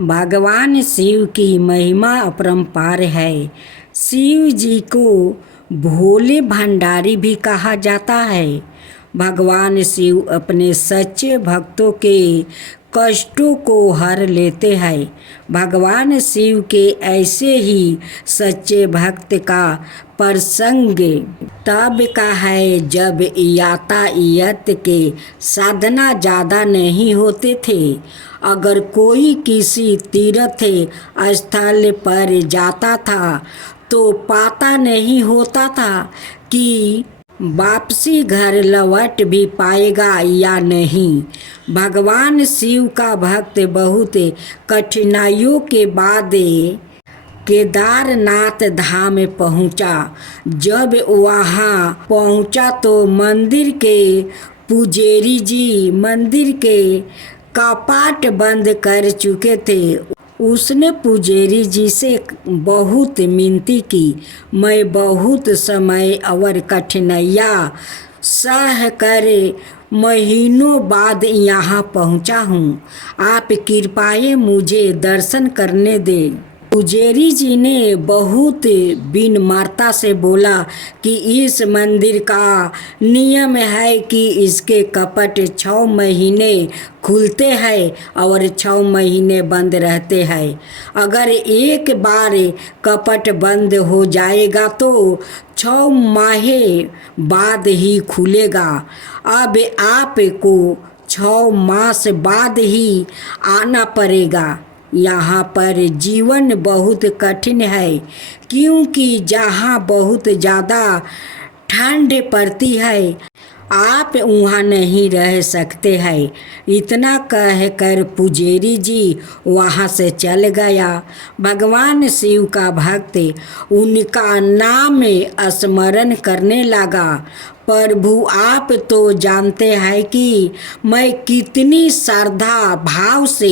भगवान शिव की महिमा अपरंपार है। शिव जी को भोले भंडारी भी कहा जाता है। भगवान शिव अपने सच्चे भक्तों के कष्टों को हर लेते हैं। भगवान शिव के ऐसे ही सच्चे भक्त का प्रसंग तब का है जब यातायात के साधना ज़्यादा नहीं होते थे। अगर कोई किसी तीर्थ स्थल पर जाता था तो पता नहीं होता था कि वापसी घर लौट भी पाएगा या नहीं। भगवान शिव का भक्त बहुत कठिनाइयों के बाद केदारनाथ धाम पहुंचा। जब वहां पहुंचा तो मंदिर के पुजारी जी मंदिर के कपाट बंद कर चुके थे। उसने पुजारी जी से बहुत मिनती की, मैं बहुत समय और कठिनाइयाँ सह कर महीनों बाद यहाँ पहुँचा हूँ। आप कृपया मुझे दर्शन करने दें। पुजारी जी ने बहुत विनम्रता से बोला कि इस मंदिर का नियम है कि इसके कपट 6 महीने खुलते हैं और 6 महीने बंद रहते हैं। अगर एक बार कपट बंद हो जाएगा तो 6 माह बाद ही खुलेगा। अब आपको 6 मास बाद ही आना पड़ेगा। यहाँ पर जीवन बहुत कठिन है क्योंकि जहाँ बहुत ज़्यादा ठंड पड़ती है, आप वहाँ नहीं रह सकते हैं। इतना कहकर पुजारी जी वहाँ से चल गया। भगवान शिव का भक्त उनका नाम स्मरण करने लगा। प्रभु, आप तो जानते हैं कि मैं कितनी श्रद्धा भाव से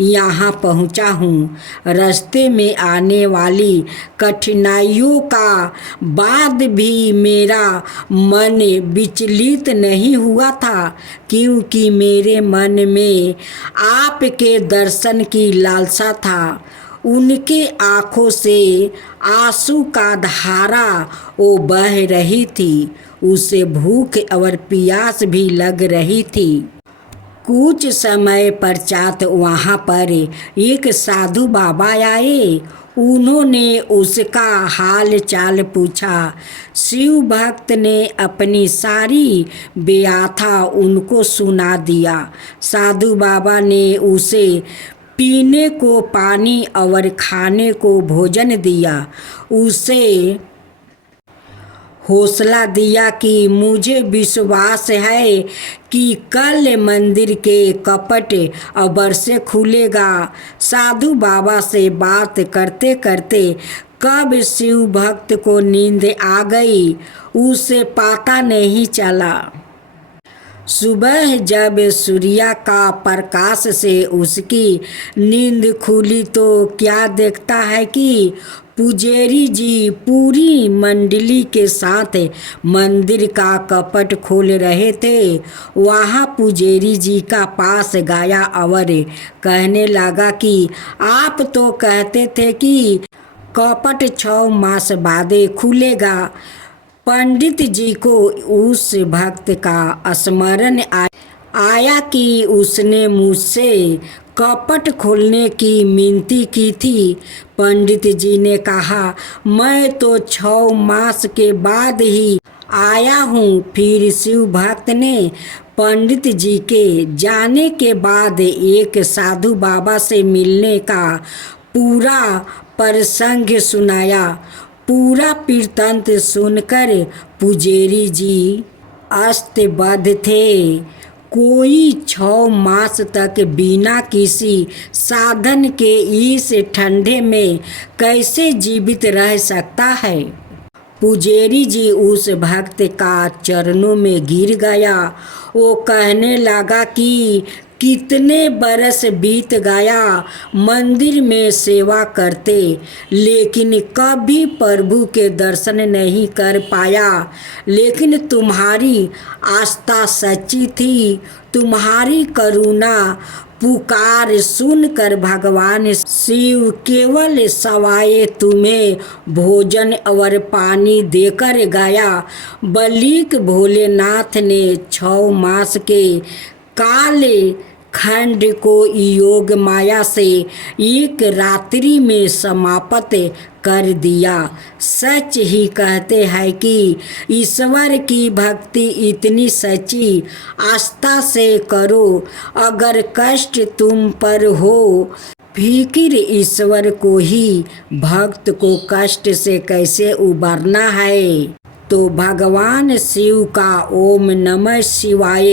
यहाँ पहुँचा हूँ। रास्ते में आने वाली कठिनाइयों का बाद भी मेरा मन विचलित नहीं हुआ था क्योंकि मेरे मन में आपके दर्शन की लालसा था। उनके आँखों से आंसू का धारा वो बह रही थी। उसे भूख और प्यास भी लग रही थी। कुछ समय पश्चात वहाँ पर एक साधु बाबा आए। उन्होंने उसका हाल चाल पूछा। शिव भक्त ने अपनी सारी व्यथा उनको सुना दिया। साधु बाबा ने उसे पीने को पानी और खाने को भोजन दिया। उसे हौसला दिया कि मुझे विश्वास है कि कल मंदिर के कपट अबर से खुलेगा। साधु बाबा से बात करते करते कब शिव भक्त को नींद आ गई उसे पता नहीं चला। सुबह जब सूर्य का प्रकाश से उसकी नींद खुली तो क्या देखता है कि पुजारी जी पूरी मंडली के साथ मंदिर का कपट खोल रहे थे। वहाँ पुजारी जी का पास गया और कहने लगा कि आप तो कहते थे कि कपट 6 मास बाद खुलेगा। पंडित जी को उस भक्त का स्मरण आया कि उसने मुझसे कपट खोलने की मिनती की थी। पंडित जी ने कहा, मैं तो 6 मास के बाद ही आया हूँ। फिर शिव भक्त ने पंडित जी के जाने के बाद एक साधु बाबा से मिलने का पूरा प्रसंग सुनाया। पूरा वृत्तांत सुनकर पुजारी जी अस्तबद्ध थे। कोई 6 मास तक बिना किसी साधन के इस ठंडे में कैसे जीवित रह सकता है। पुजारी जी उस भक्त का चरणों में गिर गया। वो कहने लगा कि कितने बरस बीत गया मंदिर में सेवा करते, लेकिन कभी प्रभु के दर्शन नहीं कर पाया। लेकिन तुम्हारी आस्था सच्ची थी। तुम्हारी करुणा पुकार सुनकर भगवान शिव केवल सवाए तुम्हें भोजन और पानी देकर गया। बलिक भोलेनाथ ने 6 मास के काले खंड को योग माया से एक रात्रि में समाप्त कर दिया। सच ही कहते हैं कि ईश्वर की भक्ति इतनी सच्ची आस्था से करो, अगर कष्ट तुम पर हो फिकिर ईश्वर को ही, भक्त को कष्ट से कैसे उबरना है। तो भगवान शिव का ओम नमः शिवाय,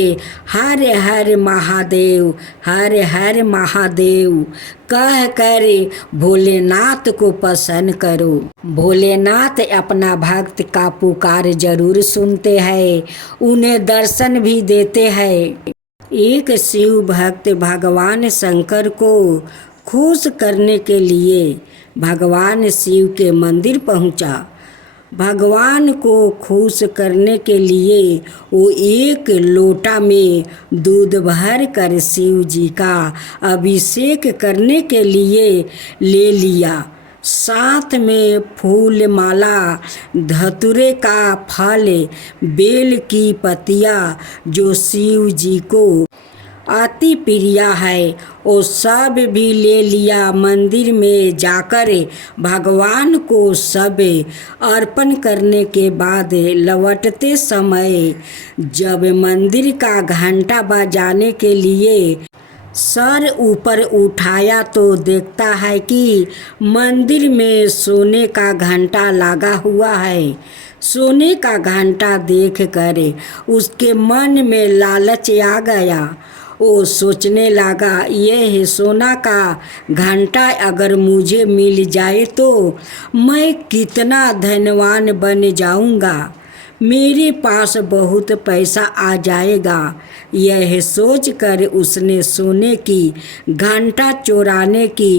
हर हर महादेव, हर हर महादेव कह कर भोलेनाथ को प्रसन्न करो। भोलेनाथ अपना भक्त का पुकार जरूर सुनते हैं, उन्हें दर्शन भी देते हैं। एक शिव भक्त भगवान शंकर को खुश करने के लिए भगवान शिव के मंदिर पहुंचा। भगवान को खुश करने के लिए वो एक लोटा में दूध भर कर शिव जी का अभिषेक करने के लिए ले लिया। साथ में फूल माला, धतूरे का फल, बेल की पत्तियाँ जो शिव जी को अति प्रिय है, वो सब भी ले लिया। मंदिर में जाकर भगवान को सब अर्पण करने के बाद लौटते समय जब मंदिर का घंटा बजाने के लिए सर ऊपर उठाया तो देखता है कि मंदिर में सोने का घंटा लगा हुआ है। सोने का घंटा देख कर उसके मन में लालच आ गया। वो सोचने लगा, यह सोना का घंटा अगर मुझे मिल जाए तो मैं कितना धनवान बन जाऊंगा, मेरे पास बहुत पैसा आ जाएगा। यह सोचकर उसने सोने की घंटा चुराने की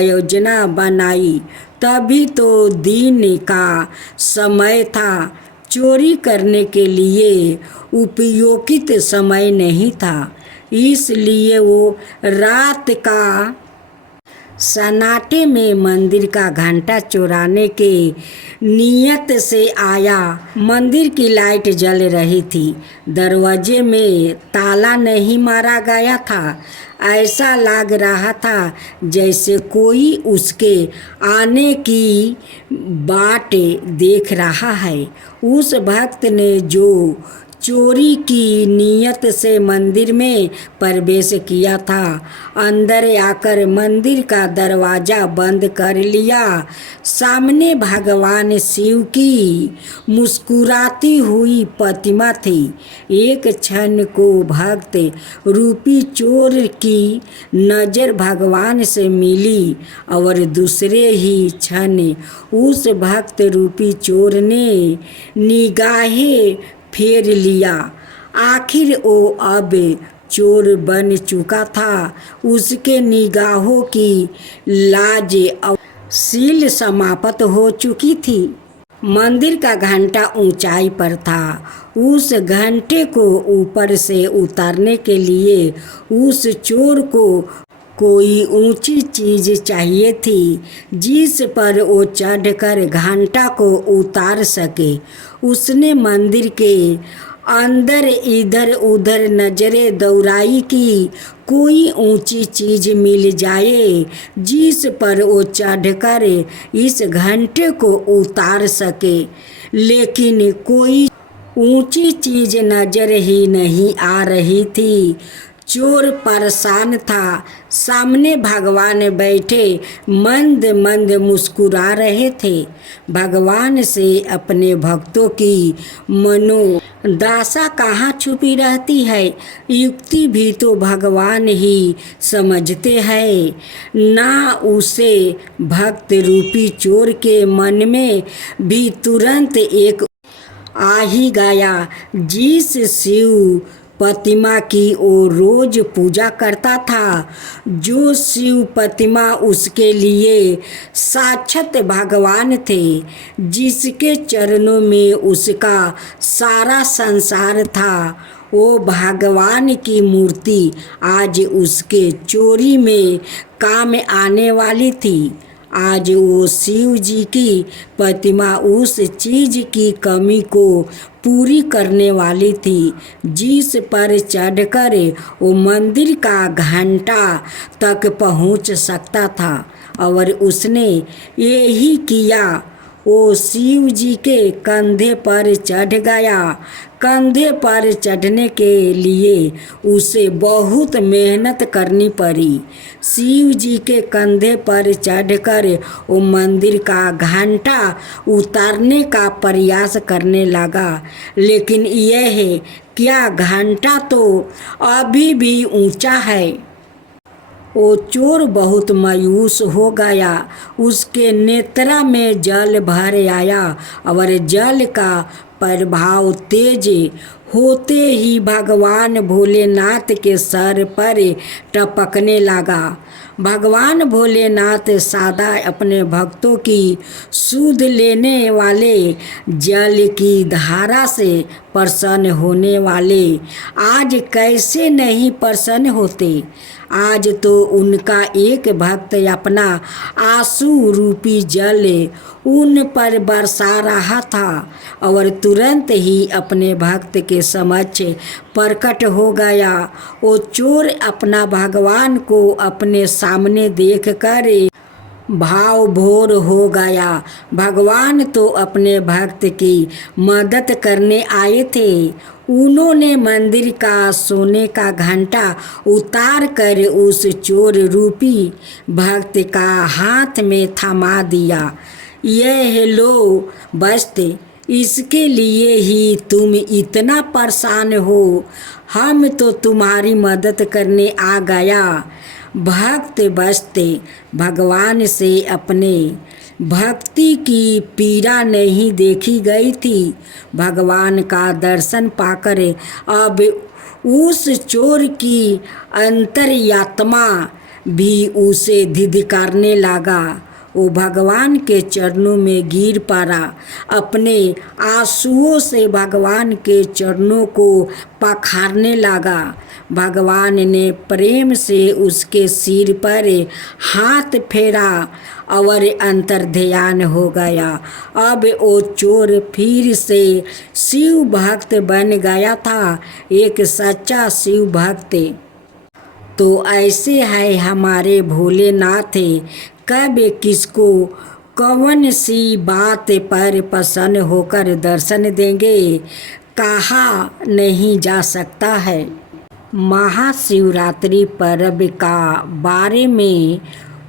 योजना बनाई। तभी तो दिन का समय था, चोरी करने के लिए उपयोगित समय नहीं था, इसलिए वो रात का सन्नाटे में मंदिर का घंटा चुराने के नियत से आया। मंदिर की लाइट जल रही थी, दरवाजे में ताला नहीं मारा गया था। ऐसा लग रहा था जैसे कोई उसके आने की बाट देख रहा है। उस भक्त ने जो चोरी की नियत से मंदिर में प्रवेश किया था, अंदर आकर मंदिर का दरवाजा बंद कर लिया। सामने भगवान शिव की मुस्कुराती हुई प्रतिमा थी। एक क्षण को भक्त रूपी चोर की नज़र भगवान से मिली और दूसरे ही क्षण उस भक्त रूपी चोर ने निगाहें फेर लिया। आखिर वो अब चोर बन चुका था। उसके निगाहों की लाज सील समाप्त हो चुकी थी। मंदिर का घंटा ऊंचाई पर था। उस घंटे को ऊपर से उतारने के लिए उस चोर को कोई ऊंची चीज चाहिए थी जिस पर वो चढ़कर घंटा को उतार सके। उसने मंदिर के अंदर इधर उधर नजरें दौड़ाई कि कोई ऊंची चीज मिल जाए जिस पर वो चढ़कर इस घंटे को उतार सके, लेकिन कोई ऊंची चीज नजर ही नहीं आ रही थी। चोर परेशान था। सामने भगवान बैठे मंद मंद मुस्कुरा रहे थे। भगवान से अपने भक्तों की मनोदशा कहाँ छुपी रहती है, युक्ति भी तो भगवान ही समझते हैं। ना उसे भक्त रूपी चोर के मन में भी तुरंत एक आ ही गया जिस शिव प्रतिमा की वो रोज पूजा करता था। जो शिव प्रतिमा उसके लिए साक्षात भगवान थे, जिसके चरणों में उसका सारा संसार था। वो भगवान की मूर्ति आज उसके चोरी में काम आने वाली थी। आज वो शिव जी की प्रतिमा उस चीज की कमी को पूरी करने वाली थी, जिस पर चढ़कर वो मंदिर का घंटा तक पहुंच सकता था। और उसने यही किया। वो शिव जी के कंधे पर चढ़ गया। कंधे पर चढ़ने के लिए उसे बहुत मेहनत करनी पड़ी। शिव जी के कंधे पर चढ़कर वो मंदिर का घंटा उतारने का प्रयास करने लगा, लेकिन यह क्या, घंटा तो अभी भी ऊंचा है। वो चोर बहुत मायूस हो गया। उसके नेत्रा में जल भर आया और जल का प्रभाव तेज होते ही भगवान भोलेनाथ के सर पर टपकने लगा। भगवान भोलेनाथ सदा अपने भक्तों की सुध लेने वाले, जल की धारा से प्रसन्न होने वाले, आज कैसे नहीं प्रसन्न होते। आज तो उनका एक भक्त अपना आंसू रूपी जल उन पर बरसा रहा था और तुरंत ही अपने भक्त के समक्ष प्रकट हो गया। वो चोर अपना भगवान को अपने सामने देखकर भाव भोर हो गया। भगवान तो अपने भक्त की मदद करने आए थे। उन्होंने मंदिर का सोने का घंटा उतार कर उस चोर रूपी भक्त का हाथ में थमा दिया। यह लो बस्ते, इसके लिए ही तुम इतना परेशान हो। हम तो तुम्हारी मदद करने आ गया। भक्त बस्ते भगवान से अपने भक्ति की पीड़ा नहीं देखी गई थी। भगवान का दर्शन पाकर अब उस चोर की अंतर्यात्मा भी उसे धिक्कारने लगा। वो भगवान के चरणों में गिर पड़ा। अपने आंसुओं से भगवान के चरणों को पखारने लगा। भगवान ने प्रेम से उसके सिर पर हाथ फेरा और अंतर्ध्यान हो गया। अब वो चोर फिर से शिव भक्त बन गया था, एक सच्चा शिव भक्त। तो ऐसे है हमारे भोलेनाथ, कब किसको कौन सी बात पर प्रसन्न होकर दर्शन देंगे, कहा नहीं जा सकता है। महाशिवरात्रि पर्व का बारे में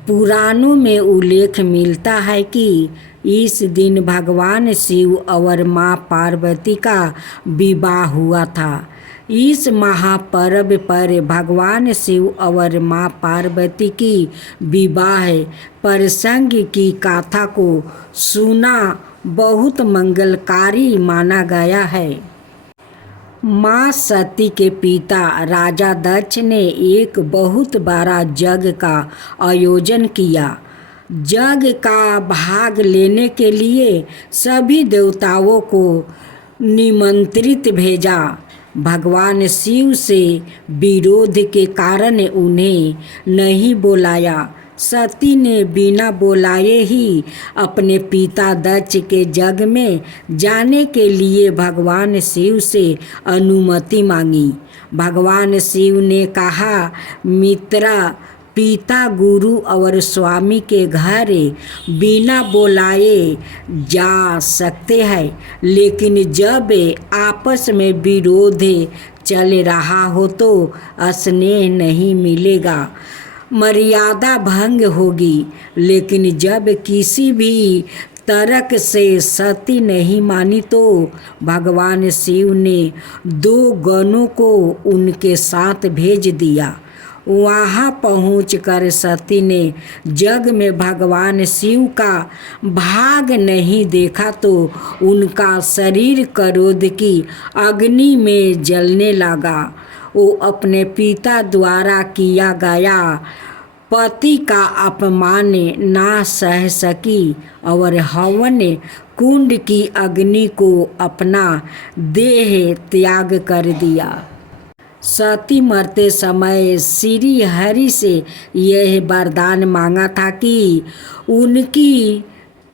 पुराणों में उल्लेख मिलता है कि इस दिन भगवान शिव और माँ पार्वती का विवाह हुआ था। इस महापर्व पर भगवान शिव और माँ पार्वती की विवाह प्रसंग की गाथा को सुना बहुत मंगलकारी माना गया है। माँ सती के पिता राजा दक्ष ने एक बहुत बड़ा यज्ञ का आयोजन किया। यज्ञ का भाग लेने के लिए सभी देवताओं को निमंत्रित भेजा। भगवान शिव से विरोध के कारण उन्हें नहीं बुलाया। सती ने बिना बुलाए ही अपने पिता दक्ष के यज्ञ में जाने के लिए भगवान शिव से अनुमति मांगी। भगवान शिव ने कहा, मित्रा, पिता, गुरु और स्वामी के घर बिना बुलाए जा सकते हैं, लेकिन जब आपस में विरोध चल रहा हो तो स्नेह नहीं मिलेगा, मर्यादा भंग होगी। लेकिन जब किसी भी तर्क से सती नहीं मानी तो भगवान शिव ने 2 गणों को उनके साथ भेज दिया। वहाँ पहुंचकर सती ने जग में भगवान शिव का भाग नहीं देखा तो उनका शरीर क्रोध की अग्नि में जलने लगा। वो अपने पिता द्वारा किया गया पति का अपमान ना सह सकी और हवन कुंड की अग्नि को अपना देह त्याग कर दिया। सती मरते समय श्री हरि से यह वरदान मांगा था कि उनकी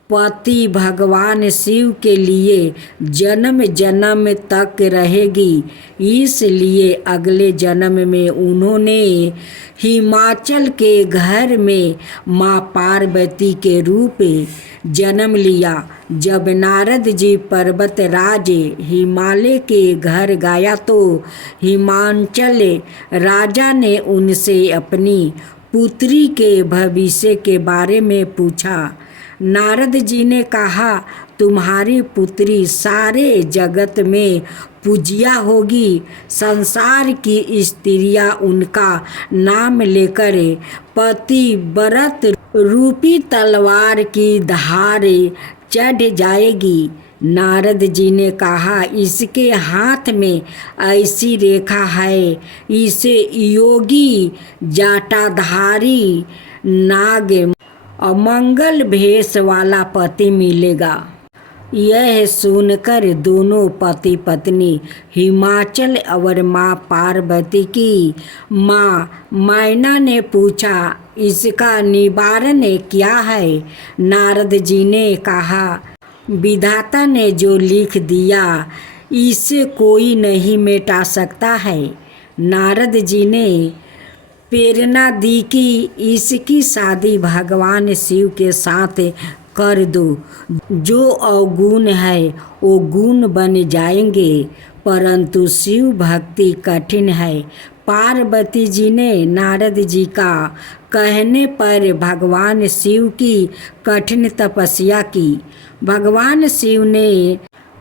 पति भगवान शिव के लिए जन्म जन्म तक रहेगी। इसलिए अगले जन्म में उन्होंने हिमाचल के घर में माँ पार्वती के रूप जन्म लिया। जब नारद जी पर्वत राज हिमालय के घर गया तो हिमाचल राजा ने उनसे अपनी पुत्री के भविष्य के बारे में पूछा। नारद जी ने कहा, तुम्हारी पुत्री सारे जगत में पूजिया होगी। संसार की स्त्रियां उनका नाम लेकर पतिव्रत रूपी तलवार की धार चढ़ जाएगी। नारद जी ने कहा, इसके हाथ में ऐसी रेखा है, इसे योगी जाटाधारी नाग अमंगल भेष वाला पति मिलेगा। यह सुनकर दोनों पति पत्नी हिमाचल और माँ पार्वती की माँ मैना ने पूछा, इसका निवारण क्या है? नारद जी ने कहा, विधाता ने जो लिख दिया इसे कोई नहीं मिटा सकता है। नारद जी ने प्रेरणा दी कि इसकी शादी भगवान शिव के साथ कर दो। जो अवगुण है वो गुण बन जाएंगे, परंतु शिव भक्ति कठिन है। पार्वती जी ने नारद जी का कहने पर भगवान शिव की कठिन तपस्या की। भगवान शिव ने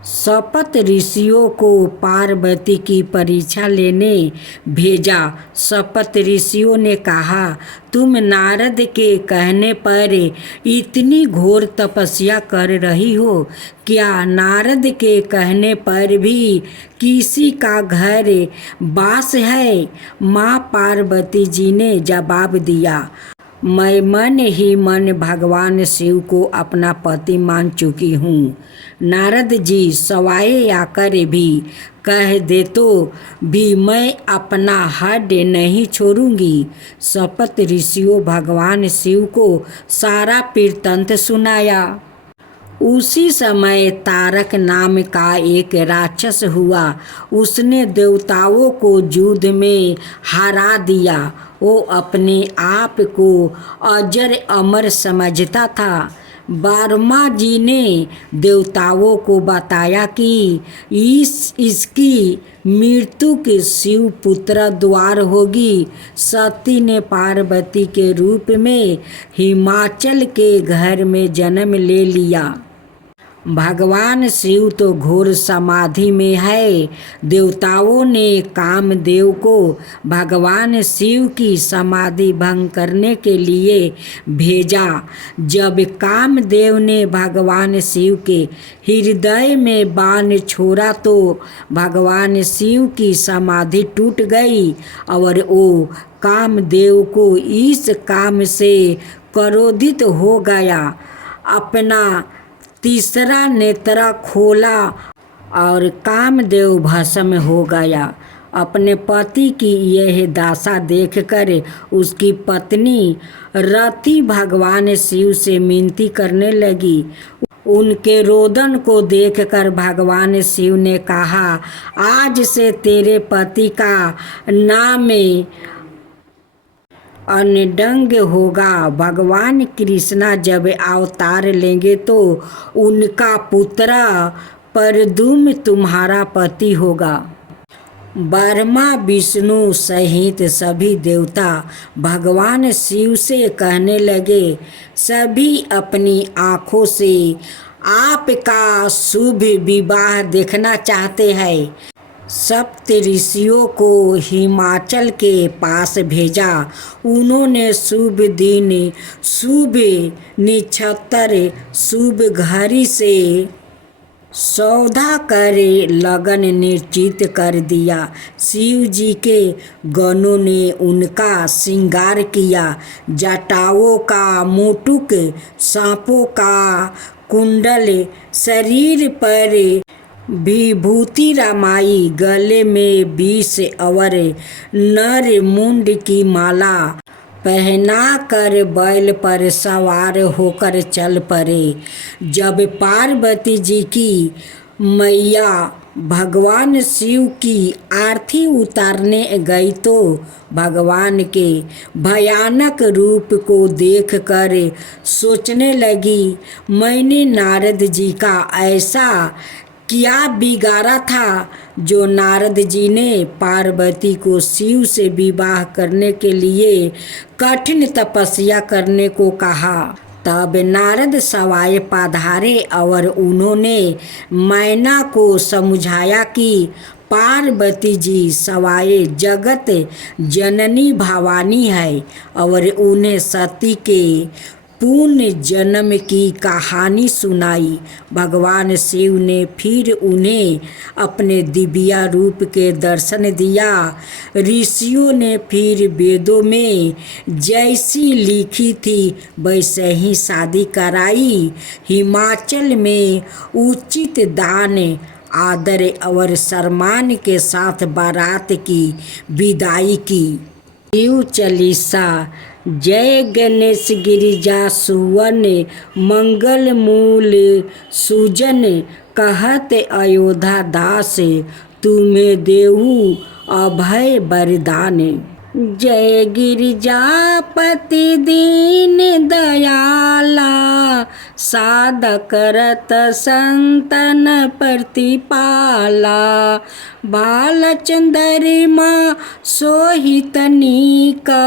सपत ऋषियों को पार्वती की परीक्षा लेने भेजा। सपत ऋषियों ने कहा, तुम नारद के कहने पर इतनी घोर तपस्या कर रही हो, क्या नारद के कहने पर भी किसी का घर बास है? माँ पार्वती जी ने जवाब दिया, मैं मन ही मन भगवान शिव को अपना पति मान चुकी हूँ। नारद जी सवाए आकर भी कह दे तो भी मैं अपना हड नहीं छोड़ूंगी। सपत ऋषियों भगवान शिव को सारा वृत्तांत सुनाया। उसी समय तारक नाम का एक राक्षस हुआ। उसने देवताओं को युद्ध में हरा दिया। वो अपने आप को अजर अमर समझता था। ब्रह्मा जी ने देवताओं को बताया कि इसकी मृत्यु के शिव पुत्र द्वार होगी। सती ने पार्वती के रूप में हिमाचल के घर में जन्म ले लिया। भगवान शिव तो घोर समाधि में है। देवताओं ने कामदेव को भगवान शिव की समाधि भंग करने के लिए भेजा। जब कामदेव ने भगवान शिव के हृदय में बाण छोड़ा तो भगवान शिव की समाधि टूट गई और वो कामदेव को इस काम से क्रोधित हो गया। अपना तीसरा नेत्र खोला और कामदेव भस्म हो गया। अपने पति की यह दशा देखकर उसकी पत्नी रति भगवान शिव से विनती करने लगी। उनके रोदन को देखकर भगवान शिव ने कहा, आज से तेरे पति का नाम अनडंग होगा। भगवान कृष्णा जब अवतार लेंगे तो उनका पुत्र परदुम तुम्हारा पति होगा। ब्रह्मा विष्णु सहित सभी देवता भगवान शिव से कहने लगे, सभी अपनी आँखों से आपका शुभ विवाह देखना चाहते हैं। सप्त ऋषियों को हिमाचल के पास भेजा। उन्होंने शुभ दिन, शुभ नक्षत्र, शुभ घड़ी से सौदा कर लगन निश्चित कर दिया। शिव जी के गणों ने उनका श्रृंगार किया। जटाओं का मुकुट, सांपों का कुंडल, शरीर पर विभूति रमाई, गले में 20 और नर मुंड की माला पहना कर बैल पर सवार होकर चल पड़े। जब पार्वती जी की मैया भगवान शिव की आरती उतारने गई तो भगवान के भयानक रूप को देखकर सोचने लगी, मैंने नारद जी का ऐसा क्या बिगाड़ा था जो नारद जी ने पार्वती को शिव से विवाह करने के लिए कठिन तपस्या करने को कहा। तब नारद सवाए पधारे और उन्होंने मैना को समझाया कि पार्वती जी सवाए जगत जननी भवानी है और उन्हें सती के पूर्ण जन्म की कहानी सुनाई। भगवान शिव ने फिर उन्हें अपने दिव्य रूप के दर्शन दिया। ऋषियों ने फिर वेदों में जैसी लिखी थी वैसे ही शादी कराई। हिमाचल में उचित दान, आदर और सम्मान के साथ बारात की विदाई की। शिव चालीसा। जय गणेश गिरिजा सुवन, मंगल मूल सुजन, कहत अयोध्या दास, तुम्हें देहु अभय वरदान। जय गिरिजापति दीन दयाला, साध करत संतन प्रतिपाला, बालचंद्रिमा सोहित नीका,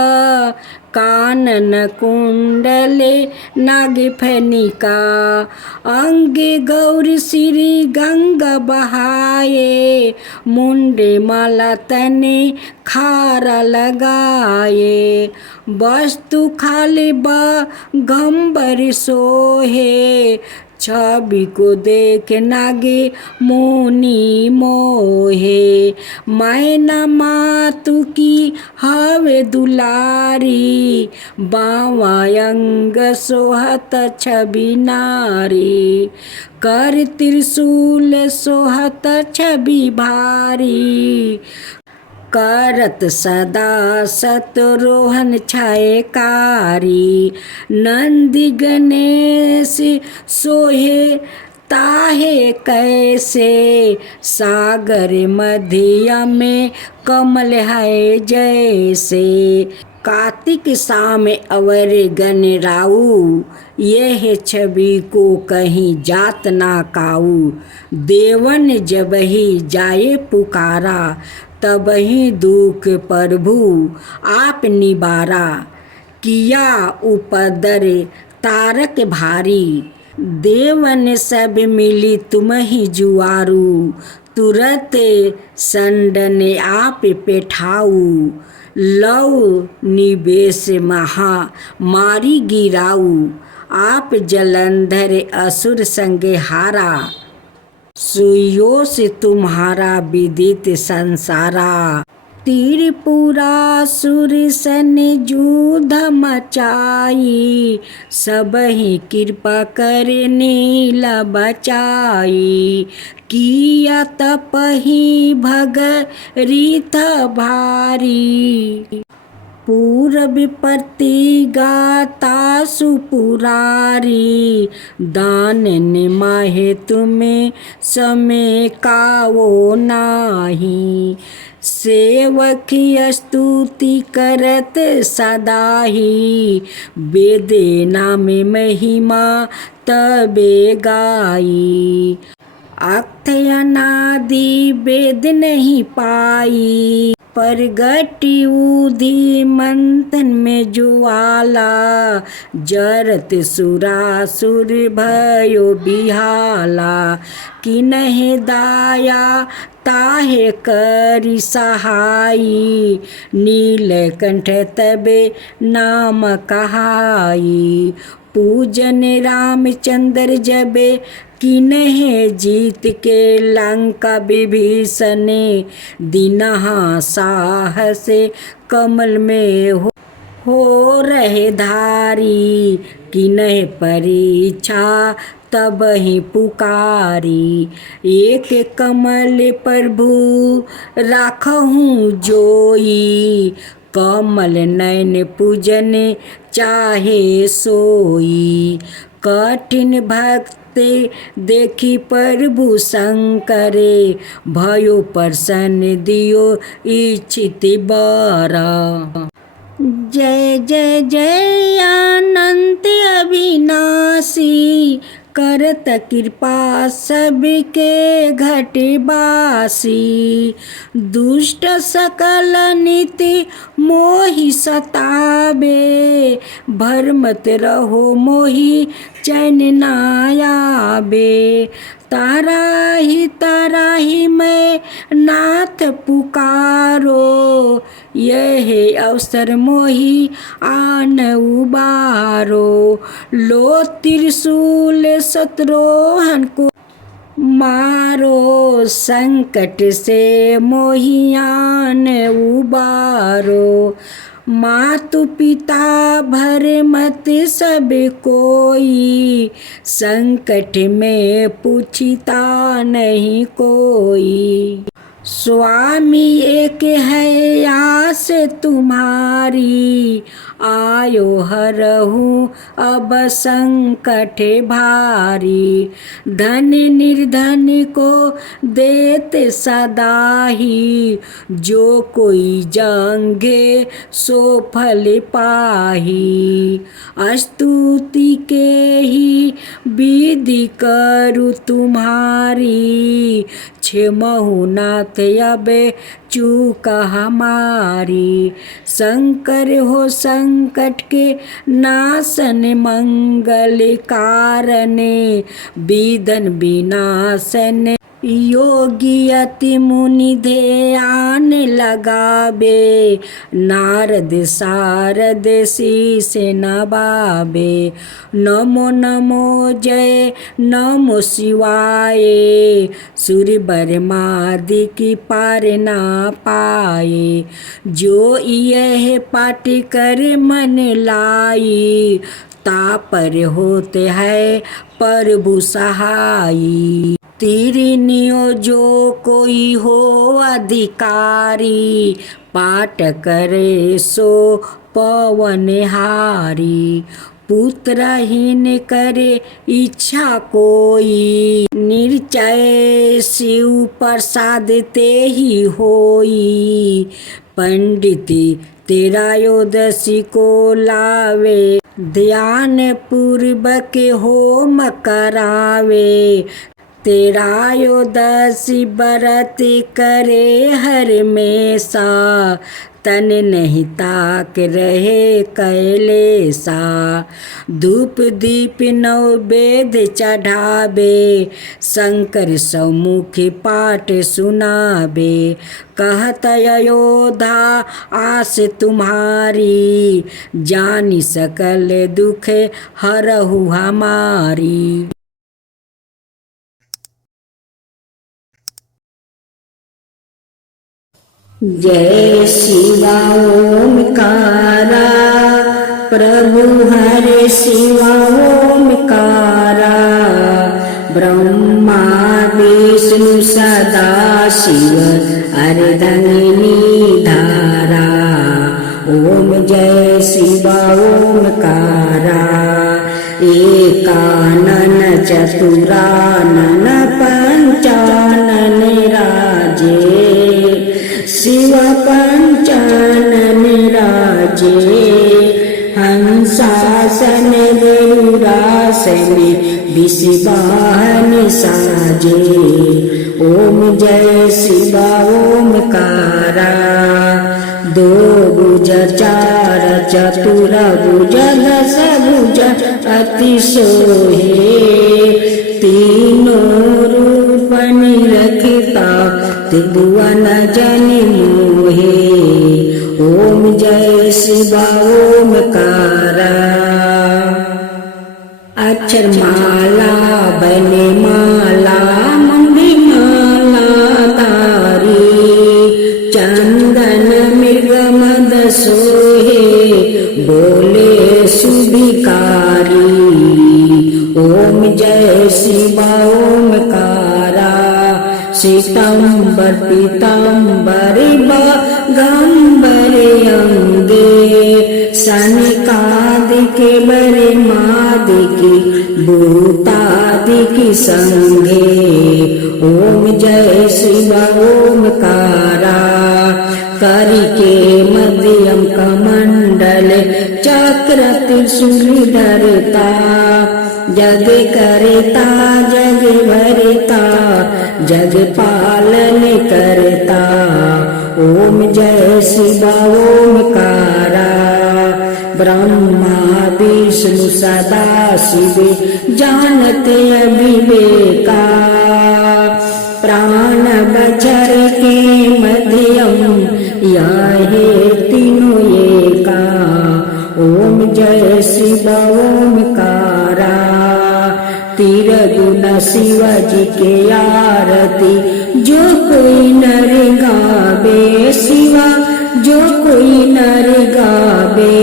कानन कुंडले नागफनिका, अंगे गौर श्री गंगा बहाये, मुंडे माला तने खारा लगाए, वस्तु खाली गंबर सोहे, छवि को देख नागे मुनि मोहे, मैना मातु की हवे दुलारी, बावा अंग सोहत छवि नारी, कर त्रिशूल सोहत छवि भारी, करत सदा सतरोहन छायकारी, नंदी गणेश सोहे ताहे कैसे, सागर मध्य में कमल है जैसे, कार्तिक शाम अवर गणराऊ, यह छवि को कहीं जात ना काऊ, देवन जब ही जाए पुकारा, तब ही दुख प्रभु आप निबारा, किया उपदर तारक भारी, देवन सब मिली तुम ही जुआरू, तुरत संडन आप पेठाऊ, लव निवेश महा मारी गिराऊ, आप जलंधर असुर संगे हारा, सुइयों से तुम्हारा विदित संसारा, त्रिपुरासुर सन युद्ध मचाई, सब ही कृपा कर नीला बचाई, किया तपहि भगरीथ भारी, पूरब प्रतिगाता सुपुरारी, दान निमाहे तुम्हें समय कावो नाही, सेवक स्तुति करत सदाही, वेदे नाम महिमा तबे गाई, अक्त अनादि वेद नहीं पाई, परगटी ऊधी मंथन में ज्वाला, जरत सुरासुर भयो बिहाला, किन्हे दाया ताहे करि सहाई, नीलकंठ तबे नाम कहाई, पूजन रामचंद्र जबे किन्हे जीत के लंका विभीषण, दीनहा साहस कमल में हो रहे धारी, किन्हे परीक्षा तब ही पुकारी, एक कमल प्रभु राखहूँ जोई, कमल नयन पूजन चाहे सोई, कठिन भक्त देखी प्रभु शंकरे, भयो प्रसन्न दियो इच्छित बरा। जय जय जय अनंत अविनाशी, करत कृपा सबके घटे बासी, दुष्ट सकल नीति मोहि सताबे, भरमत रहो मोहि चैन न आबे, ताराही मैं नाथ पुकारो, यह अवसर मोहि आन उबारो, लो त्रिशूल शत्रुघ्न को मारो, संकट से मोहि आन उबारो, मातु पिता भर मत सब कोई, संकट में पूछता नहीं कोई, स्वामी एक है आस तुम्हारी, आयो हरहूँ अब संकट भारी, धन निर्धन को देते सदाही, जो कोई जांगे सो फल पाही, स्तुति के ही विधि करूँ तुम्हारी, क्षमहु नाथ अब चूक हमारी, शंकर हो संकट के नाशन मंगल कारण, विधन विनाशन योगी अति मुनि ध्यान लगाबे, नारद सारद शीस नवाबे, नमो नमो जय नमो शिवाय, सूर्य ब्रह्मादि की पार ना पाए, जो यह पाठ कर मन लाई, तापर होते है प्रभु सहाई, तीरिनियो जो कोई हो अधिकारी, पाठ करे सो पवन हारी, पुत्रहीन करे इच्छा कोई, निश्चय शिव प्रसाद ते ही होई, पंडित तेरायोदशी को लावे, ध्यान पूर्वक होम करावे, तेरायोदशी व्रत करे हरमेशा, तन नहीं ताक रहे कैलेसा, धूप दीप नैवेद्य चढ़ावे, शंकर सम्मुख पाठ सुनावे, कहत अयोध्या आस तुम्हारी, जानी सकल दुख हरहु हमारी। जय शिवा ओमकारा, प्रभु हरे शिवा ओमकारा, ब्रह्मा विष्णु सदा शिव अर्धंगिनी धारा, ओम जय शिवा ओमकारा, एकानन चतुरानन पंचानन राजे, शिव पंचानन राजे, हंसासन गरुड़ासन विषवाहन साजे। ओम जय शिवा ओमकारा। दो भुज चार चतुर भुज दस भुज अति सोहे। तीनों रूप निरखता त्रिभुवन जन मोहे। ओम जय शिवा ओमकारा। अक्षर माला बने माला मंदी माला तारी। चंदन मृग मद सोहे बोले सुभिकारी। ओम जय शिवा ओमकारा। श्वेतांबर पीतांबर बागंबर अंगे। सनकादिक बरे मादिकी भूतादिक संगे। ओम जय शिवा ओमकारा। करिके मध्यम कमंडल चक्र त्रिशूल धरता। जग करता जग भरता जग पालन करता। ओम जय शिवा ओमकारा। ब्रह्मा विष्णु सदा शिव जानते अविवेका। प्राण बचर के मध्यम याहे तीनों एका। ओम जय शिवा ओमकारा। तिरगुण शिव जी के आरती जो कोई नर गावे। शिवा जो कोई नर गावे।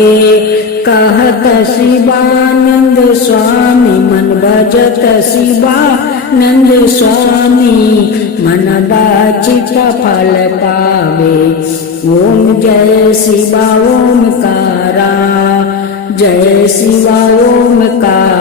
कहत शिवानंद स्वामी मन भजत शिवानंद स्वामी मन बाचित फल पावे। ओम जय शिवा ओमकारा। जय शिवा ओमकारा।